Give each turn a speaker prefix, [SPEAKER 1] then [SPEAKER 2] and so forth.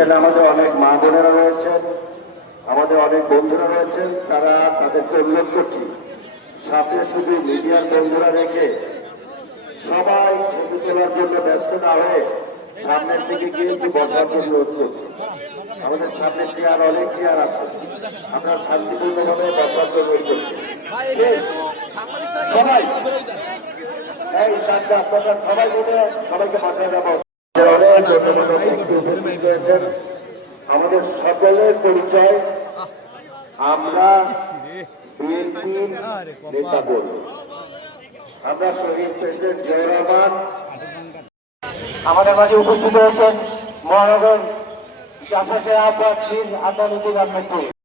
[SPEAKER 1] এখানে আমাদের অনেক মা বোনেরা রয়েছেন আমাদের অনেক বন্ধুরা রয়েছেন তারা তাদেরকে অনুরোধ করছি সাথে শুধু মিডিয়ার বন্ধুরা রেখে সবাই ছবি তোলার জন্য ব্যস্ত না হয়ে সামনের দিকে গিয়ে একটু বসার জন্য অনুরোধ করছি। আমাদের সামনে চেয়ার অনেক চেয়ার আছে। আমরা শান্তিপূর্ণভাবে বসার জন্য করছি। সবাই এই চারটে আপনারা সবাই মিলে সবাইকে বাসায় যাব আমাদের সকলের পরিচয়, আমরা নেতা কর্মী আমরা শহীদ আমাদের মাঝে উপস্থিত রয়েছেন মহানগর আব্বাস আদালতুল আহমেদ।